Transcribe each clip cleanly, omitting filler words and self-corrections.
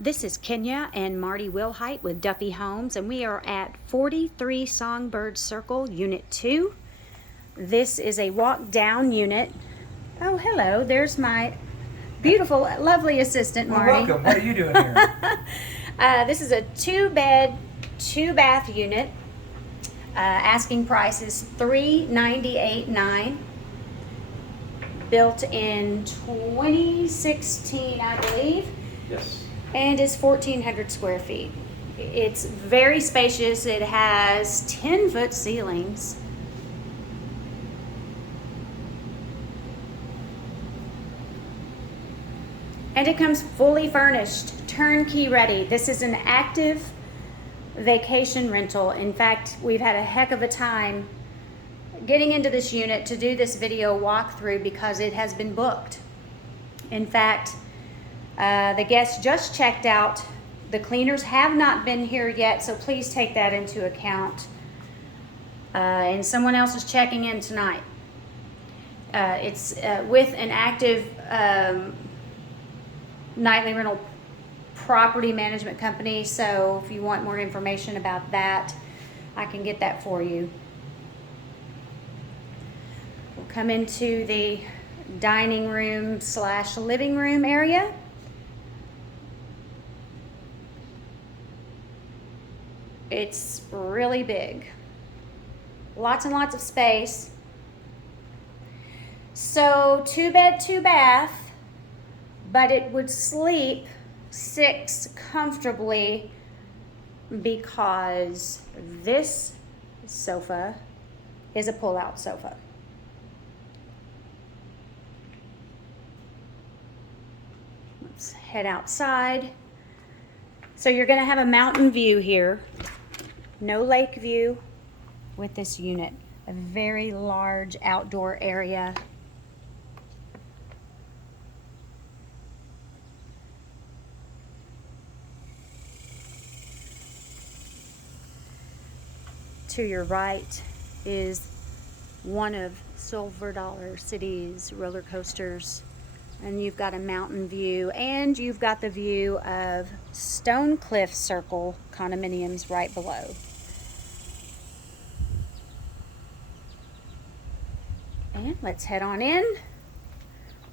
This is Kenya and Marty Wilhite with Duffy Homes, and we are at 43 Songbird Circle, Unit 2. This is a walk-down unit. Oh, hello. There's my beautiful, lovely assistant, Well, Marty. welcome. What are you doing here? This is a 2-bed, 2-bath unit. Asking price is $398.9. Built in 2016, I believe. Yes. And is 1,400 square feet. It's very spacious. It has 10-foot ceilings. And it comes fully furnished, turnkey ready. This is an active vacation rental. In fact, we've had a heck of a time getting into this unit to do this video walkthrough because it has been booked. In fact, the guests just checked out. The cleaners have not been here yet, so please take that into account. And someone else is checking in tonight. It's with an active nightly rental property management company, so if you want more information about that, I can get that for you. We'll come into the dining room / living room area. It's really big. Lots and lots of space. So 2-bed, 2-bath, but it would sleep 6 comfortably because this sofa is a pull-out sofa. Let's head outside. So you're going to have a mountain view here. No lake view with this unit. A very large outdoor area. To your right is one of Silver Dollar City's roller coasters. And you've got a mountain view, and you've got the view of Songbird Circle condominiums right below. And let's head on in.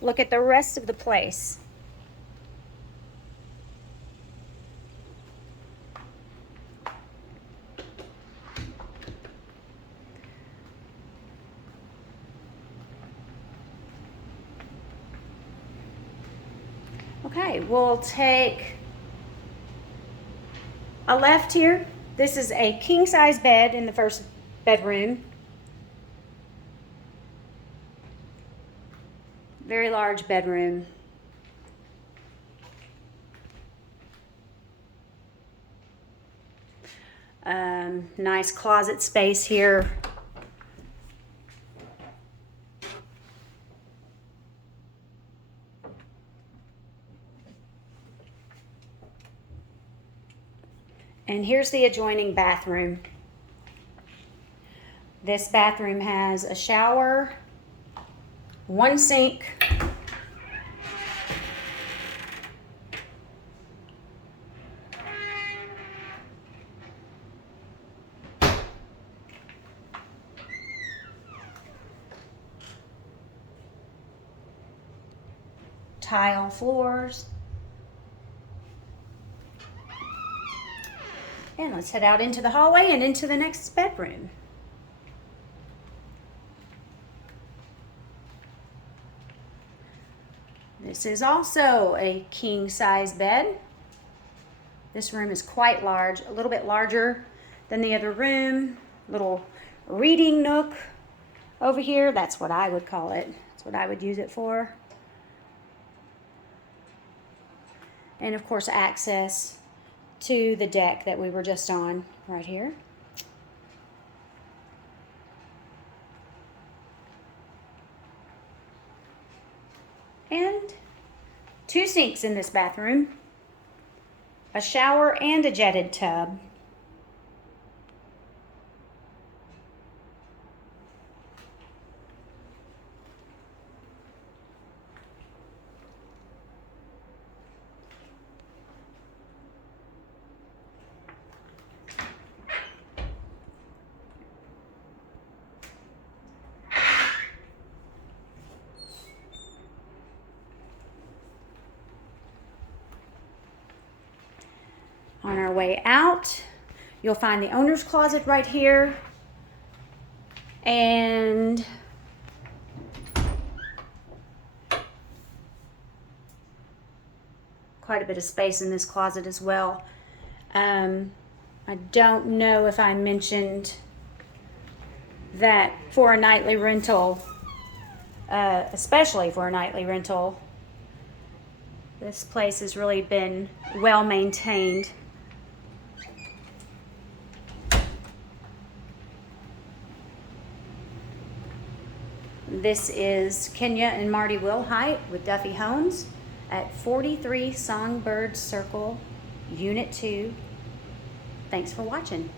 Look at the rest of the place. Okay, we'll take a left here. This is a king-size bed in the first bedroom. Very large bedroom. Nice closet space here. And here's the adjoining bathroom. This bathroom has a shower, 1 sink, tile floors. And let's head out into the hallway and into the next bedroom. This is also a king-size bed. This room is quite large, a little bit larger than the other room. Little reading nook over here. That's what I would call it. That's what I would use it for. And of course, access to the deck that we were just on right here. And 2 sinks in this bathroom, a shower and a jetted tub. On our way out, you'll find the owner's closet right here. And quite a bit of space in this closet as well. I don't know if I mentioned that for a nightly rental, especially for a nightly rental, this place has really been well maintained. This is Kenya and Marty Wilhite with Duffy Homes at 43 Songbird Circle, Unit 2. Thanks for watching.